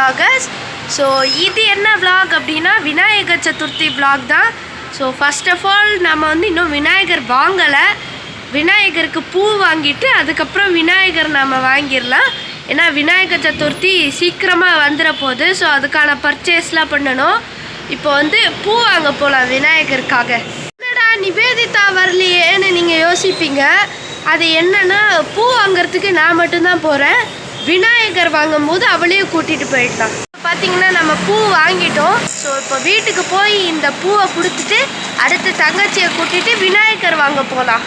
vloggers. So இது என்ன vlog அப்படின்னா விநாயகர் சதுர்த்தி vlog தான். ஸோ ஃபர்ஸ்ட் ஆஃப் ஆல் நம்ம வந்து இன்னும் விநாயகர் வாங்கலை. விநாயகருக்கு பூ வாங்கிட்டு அதுக்கப்புறம் விநாயகர் நம்ம வாங்கிடலாம். ஏன்னா விநாயகர் சதுர்த்தி சீக்கிரமாக வந்துட போகுது. ஸோ அதுக்கான பர்ச்சேஸ்லாம் பண்ணணும். இப்போ வந்து பூ வாங்க போகலாம் விநாயகருக்காக. என்னடா நிவேதிதா வரலையேன்னு நீங்கள் யோசிப்பீங்க. அது என்னன்னா பூ வாங்கிறதுக்கு நான் மட்டும்தான் போகிறேன். விநாயகர் வாங்கும்போது அவளையும் கூட்டிகிட்டு போயிடலாம். பார்த்தீங்கன்னா நம்ம பூ வாங்கிட்டோம். ஸோ இப்போ வீட்டுக்கு போய் இந்த பூவை கொடுத்துட்டு அடுத்து தங்கச்சியை கூட்டிகிட்டு விநாயகர் வாங்க போகலாம்.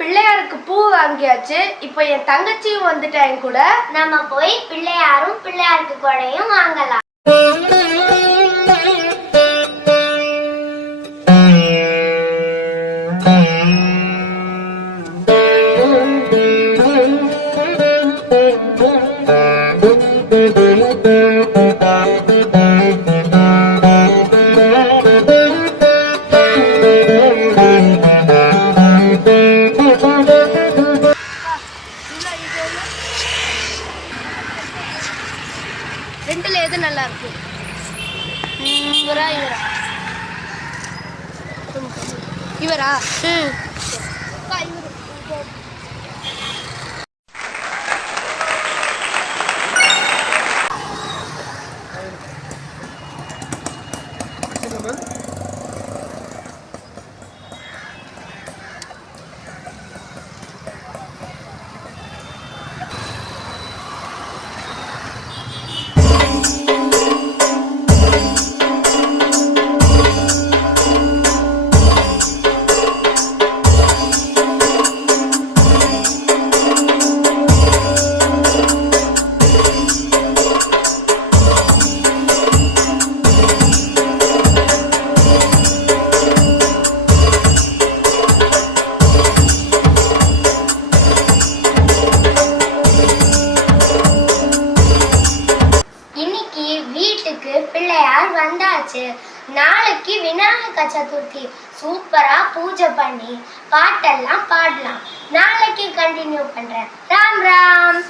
பிள்ளையாருக்கு பூ வாங்கியாச்சு. இப்போ என் தங்கச்சியும் வந்துட்டா என் கூட. நம்ம போய் பிள்ளையாரும் பிள்ளையாருக்கு கூடையும் வாங்கலாம். ரெண்டுல எது நல்லா இருக்கு? இவரா இவரா இவரா? பிள்ளையார் வந்தாச்சு. நாளைக்கு விநாயகர் சதுர்த்தி. சூப்பரா பூஜை பண்ணி பாட்டெல்லாம் பாடலாம். நாளைக்கு கண்டினியூ பண்றேன். ராம் ராம்.